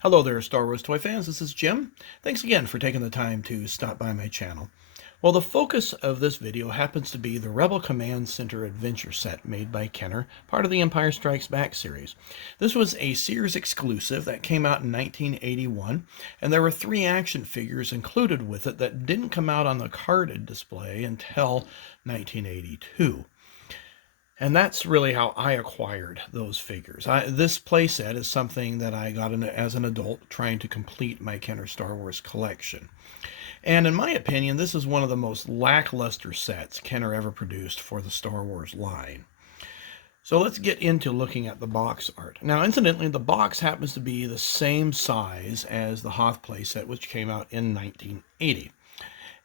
Hello there, Star Wars toy fans. This is Jim. Thanks again for taking the time to stop by my channel. Well, the focus of this video happens to be the Rebel Command Center Adventure set made by Kenner, part of the Empire Strikes Back series. This was a Sears exclusive that came out in 1981, and there were 3 action figures included with it that didn't come out on the carded display until 1982. And that's really how I acquired those figures. This playset is something that I got as an adult trying to complete my Kenner Star Wars collection. And in my opinion, this is one of the most lackluster sets Kenner ever produced for the Star Wars line. So let's get into looking at the box art. Now, incidentally, the box happens to be the same size as the Hoth playset, which came out in 1980.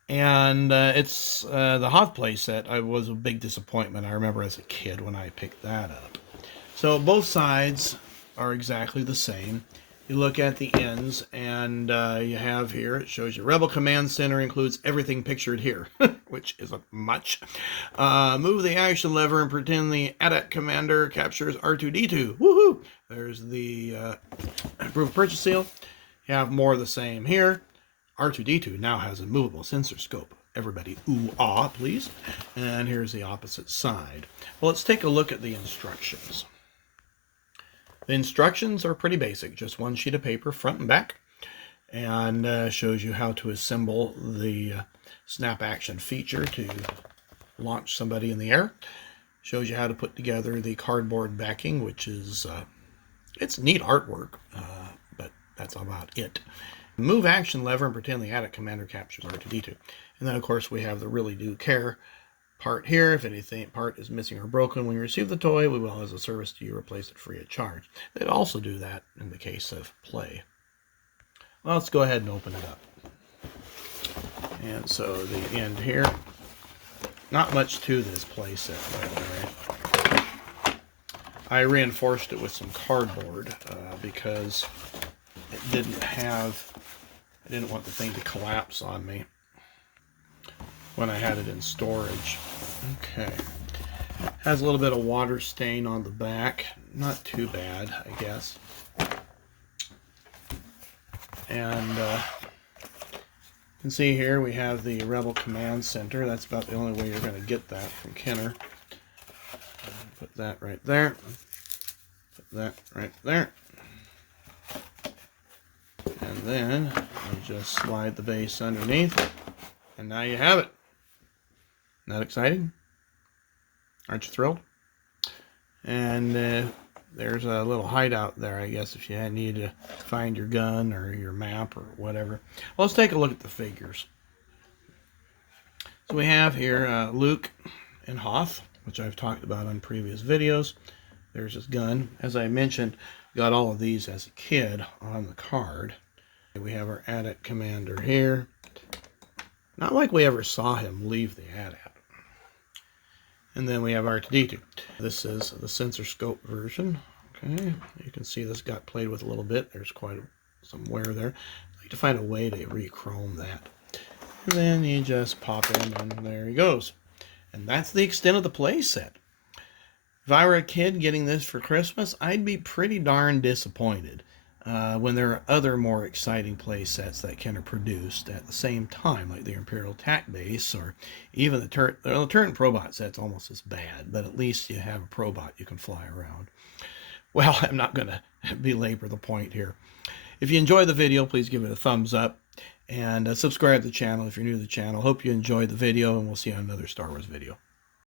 And it's the Hoth playset. I was a big disappointment. I remember as a kid when I picked that up. So both sides are exactly the same. You look at the ends, and you have here, it shows you Rebel Command Center includes everything pictured here, which isn't much. Move the action lever and pretend the AT-AT commander captures R2-D2. Woohoo! There's the approved purchase seal. You have more of the same here. R2-D2 now has a movable sensor scope. Everybody ooh-ah, please. And here's the opposite side. Well, let's take a look at the instructions. The instructions are pretty basic, just one sheet of paper, front and back, and shows you how to assemble the snap action feature to launch somebody in the air. Shows you how to put together the cardboard backing, which is, it's neat artwork, but that's about it. Move action lever and pretend the AT-AT commander captures R2-D2. And then, of course, we have the really do care part here. If anything part is missing or broken when you receive the toy, we will, as a service to you, replace it free of charge. They'd also do that in the case of play. Well, let's go ahead and open it up. And so the end here. Not much to this play set, by the way. I reinforced it with some cardboard because it didn't have... I didn't want the thing to collapse on me when I had it in storage. Okay. Has a little bit of water stain on the back. Not too bad, I guess. And you can see here we have the Rebel Command Center. That's about the only way you're going to get that from Kenner. Put that right there. Put that right there. And then you just slide the base underneath, and now you have it. Isn't that exciting? Aren't you thrilled? And there's a little hideout there, I guess, if you need to find your gun or your map or whatever. Well, let's take a look at the figures. So we have here Luke and Hoth, which I've talked about on previous videos. There's his gun. As I mentioned, got all of these as a kid on the card. We have our AT-AT commander here. Not like we ever saw him leave the AT-AT. And then we have R2-D2. This is the sensor scope version. Okay, you can see this got played with a little bit. There's quite some wear there. I'd like to find a way to re-chrome that. And then you just pop in, and there he goes. And that's the extent of the play set. If I were a kid getting this for Christmas, I'd be pretty darn disappointed when there are other more exciting play sets that Kenner produced at the same time, like the Imperial TAC base, or even the Turret Probot set's almost as bad, but at least you have a Probot you can fly around. Well, I'm not going to belabor the point here. If you enjoyed the video, please give it a thumbs up, and subscribe to the channel if you're new to the channel. Hope you enjoyed the video, and we'll see you on another Star Wars video.